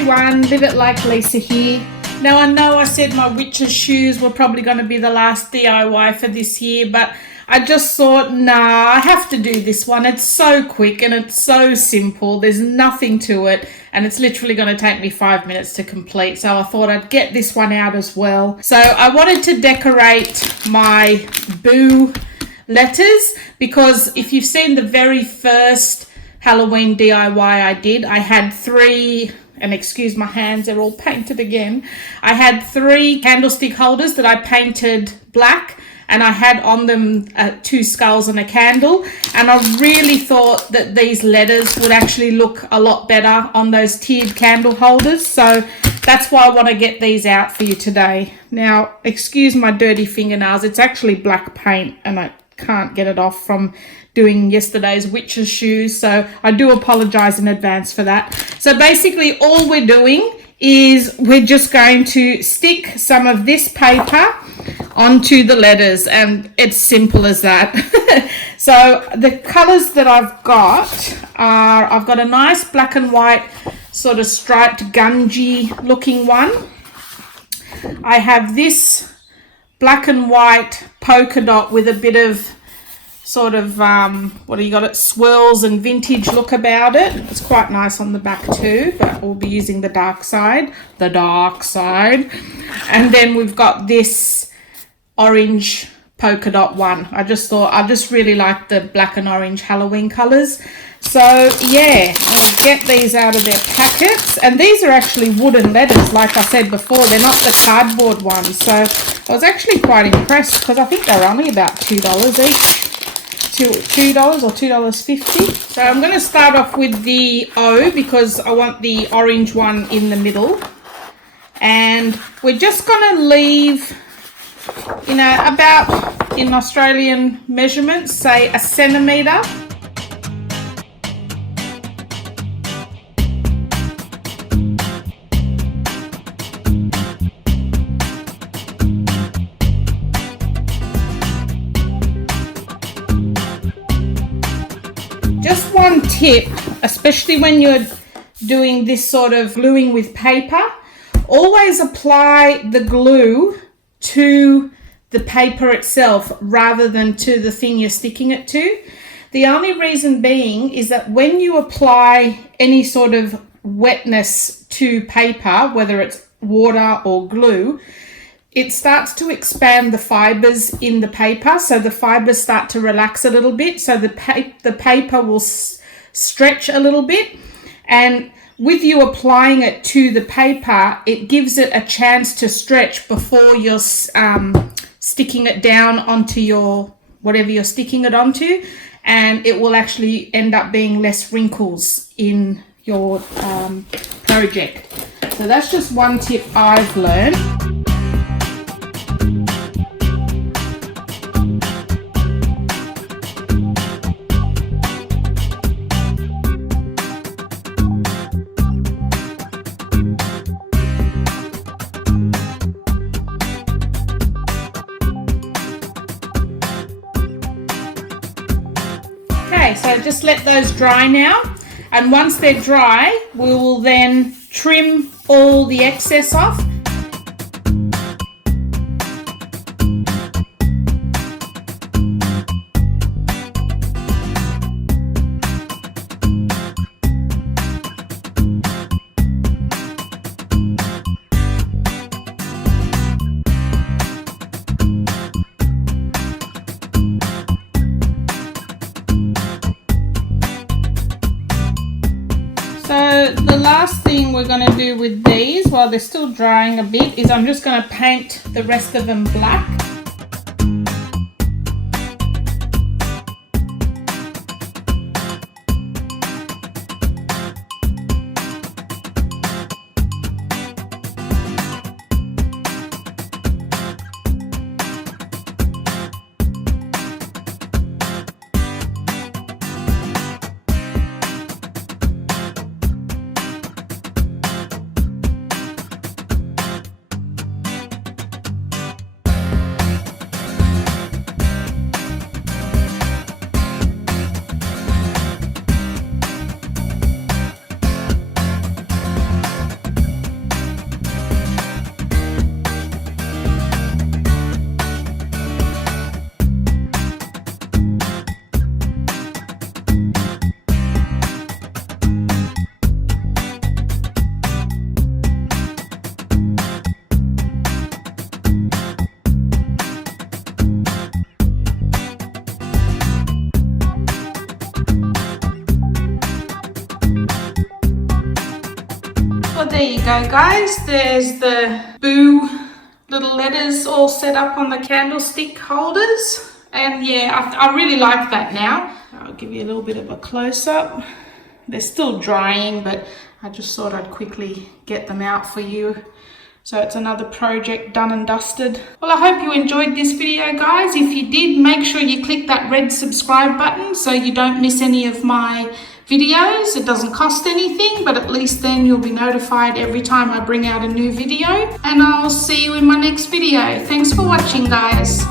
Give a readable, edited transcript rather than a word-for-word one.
everyone, Live It Like Lisa here. Now I know I said my witch's shoes were probably going to be the last DIY for this year, but I just thought, nah, I have to do this one. It's so quick and it's so simple. There's nothing to it and it's literally going to take me 5 minutes to complete. So I thought I'd get this one out as well. So I wanted to decorate my boo letters because if you've seen the very first Halloween DIY I did, I had 3, and excuse my hands, they're all painted again. I had 3 candlestick holders that I painted black, and I had on them 2 skulls and a candle, and I really thought that these letters would actually look a lot better on those tiered candle holders. So that's why I want to get these out for you today. Now, excuse my dirty fingernails, it's actually black paint and I can't get it off from doing yesterday's witch's shoes, so I do apologize in advance for that. So basically all we're doing is we're just going to stick some of this paper onto the letters, and it's simple as that. So the colors that I've got are, I've got a nice black and white sort of striped gungy looking one. I have this black and white polka dot with a bit of sort of what do you got, it swirls and vintage look about it. It's quite nice on the back too, but we'll be using the dark side. And then we've got this orange polka dot one. I just thought, I just really like the black and orange Halloween colors. So yeah, I'll get these out of their packets, and these are actually wooden letters, like I said before. They're not the cardboard ones, so I was actually quite impressed because I think they're only about $2 each. $2 or $2.50. So I'm going to start off with the O because I want the orange one in the middle, and we're just going to leave, you know, about, in Australian measurements, say 1 centimetre. Just one tip, especially when you're doing this sort of gluing with paper, always apply the glue to the paper itself rather than to the thing you're sticking it to. The only reason being is that when you apply any sort of wetness to paper, whether it's water or glue, it starts to expand the fibers in the paper, so the fibers start to relax a little bit, so the paper will stretch a little bit, and with you applying it to the paper, it gives it a chance to stretch before you're sticking it down onto your whatever you're sticking it onto, and it will actually end up being less wrinkles in your project. So that's just one tip I've learned. Okay, so just let those dry now, and once they're dry, we will then trim all the excess off. So the last thing we're going to do with these while they're still drying a bit is I'm just going to paint the rest of them black. there you go, guys. There's the Boo little letters all set up on the candlestick holders. And yeah, I really like that now. I'll give you a little bit of a close-up. They're still drying, but I just thought I'd quickly get them out for you. So it's another project done and dusted. Well, I hope you enjoyed this video, guys. If you did, make sure you click that red subscribe button so you don't miss any of my videos. It doesn't cost anything, but at least then you'll be notified every time I bring out a new video. And I'll see you in my next video. Thanks for watching, guys.